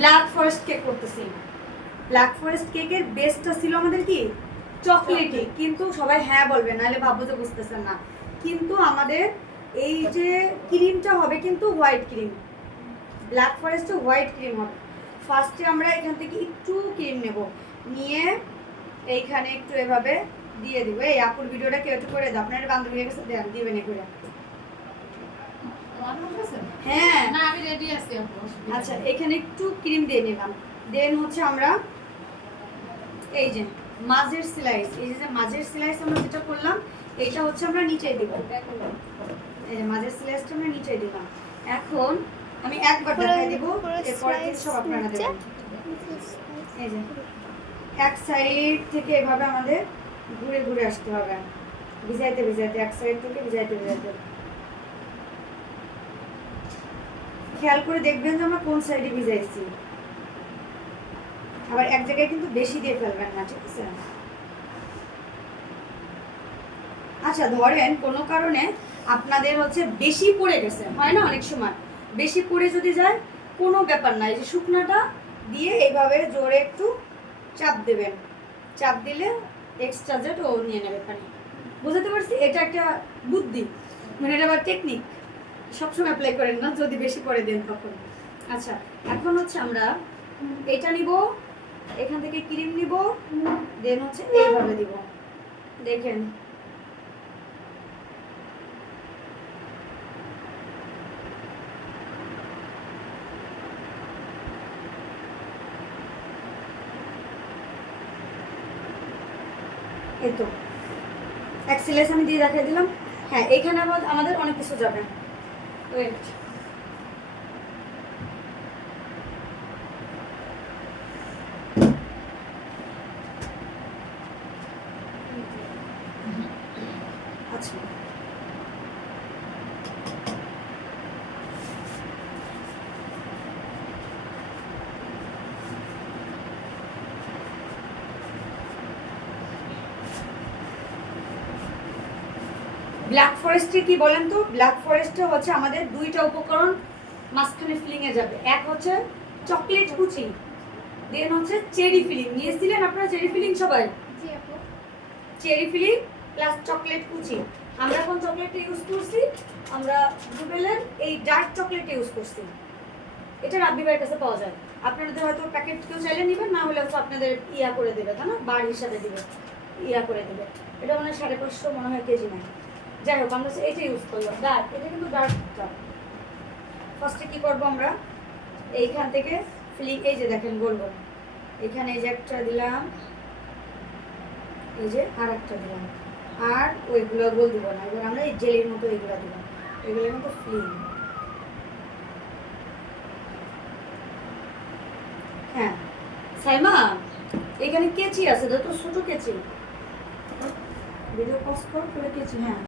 Black forest cake করতেছি। Black forest কেকের বেসটা ছিল আমাদের কি? চকলেটই কিন্তু সবাই হ্যাঁ বলবে নাহলে ভাববো যে বুঝতেছেন না। কিন্তু আমাদের এই যে ক্রিমটা হবে কিন্তু হোয়াইট ক্রিম ব্ল্যাক ফরেস্টে হোয়াইট ক্রিম হবে। ফার্স্টে আমরা এখান থেকে একটু ক্রিম নেব। নিয়ে এইখানে একটু এভাবে দিয়ে দিব। এই আপুর ভিডিওটা কেউ একটু করে দাও। আপনার বান্ধবীর কাছে দেন দিবেন এ করে। আমার হয়ে? হ্যাঁ না আমি রেডি আছি আপু, আচ্ছা এখানে একটু ক্রিম দিয়ে নিলাম। দেন হচ্ছে আমরা এই যে মাঝের স্লাইস এই যে মাঝের স্লাইস আমরা যেটা করলাম এইটা হচ্ছে আমরা নিচে দিব। এই যে মাঝের স্লাইসটা আমরা নিচে দিলাম। এখন আমি একবার দেখাই দিব এরপর সব আপনারা দেবেন। এই যে এক সাইড থেকে এভাবে আমাদের ঘুরে ঘুরে আসতে হবে। ভিজাইতে ভিজাইতে এক সাইড থেকে ভিজাইতে ভিজাইতে। খেয়াল করে দেখবেন যে আমরা কোন সাইডে ভিজাইছি আবার এক জায়গায় কিন্তু বেশি দিয়ে ফেলবেন না, ঠিক আছে? আচ্ছা ধরেন কোনো কারণে আপনাদের হচ্ছে বেশি পড়ে গেছে, হয় না অনেক সময়? বেশি পড়ে যদি যায়, কোনো ব্যাপার নাই যে শুকনাটা দিয়ে এইভাবে জোরে একটু চাপ দেবেন। চাপ দিলে এক্সট্রা জেট ও নিয়ে নেবে পানি। বুঝতে পারছি? এটা একটা বুদ্ধি মানে এটা আবার টেকনিক সবসময় অ্যাপ্লাই করেন না, যদি বেশি করে দেন তখন। আচ্ছা এখন হচ্ছে আমরা এটা নিব, এখান থেকে ক্রিম নিব দেন হচ্ছে এইভাবে দিব। দেখেন। এই তো। এক সিলেস আমি দিয়ে দেখাই দিলাম। হ্যাঁ এখানে আমাদের অনেক কিছু যাবে। ওয়েট আচ্ছা। ব্ল্যাক ফরেস্টে কি বলেন তো? ব্ল্যাক ফরেস্টে হচ্ছে আমাদের দুইটা উপকরণ মাঝখানে ফিলিংয়ে যাবে। এক হচ্ছে চকলেট কুচি দেন হচ্ছে চেরি ফিলিং নিয়েছিলেন আপনারা চেরি ফিলিং সবাই? চেরি ফিলিং প্লাস চকলেট কুচি। আমরা কোন চকলেটটা ইউজ করছি? আমরা রুবেলের এই ডার্ক চকলেট ইউজ করছি। এটা রাব্বি ভাইয়ের কাছে পাওয়া যায়। আপনাদের হয়তো প্যাকেট কেউ চাইলে নেবেন না হলে আপনাদের ইয়া করে দেবে তাই না? বার হিসাবে দেবে। ইয়া করে দেবে। এটা মানে সাড়ে পাঁচশো মনে হয় কেজি নেয়। যাই হোক, আমরা এটা ইউজ করলাম। ডার্ক এটা কিন্তু ডার্কটা ফার্স্টে কি করব আমরা? এইখান থেকে ফিলিং এই যে দেখেন গোল এখানে এই যে একটা দিলাম, এই যে আর একটা দিলাম। আর ওইগুলো গোল দিব না। এবার আমরা এই জেলির মতো এইগুলো দিলাম এগুলোর মতো ফিলিং হ্যাঁ। সাইমা, এখানে কেচি আছে তো ছোট কেচি। ভিডিও পজ করে কেচি হ্যাঁ।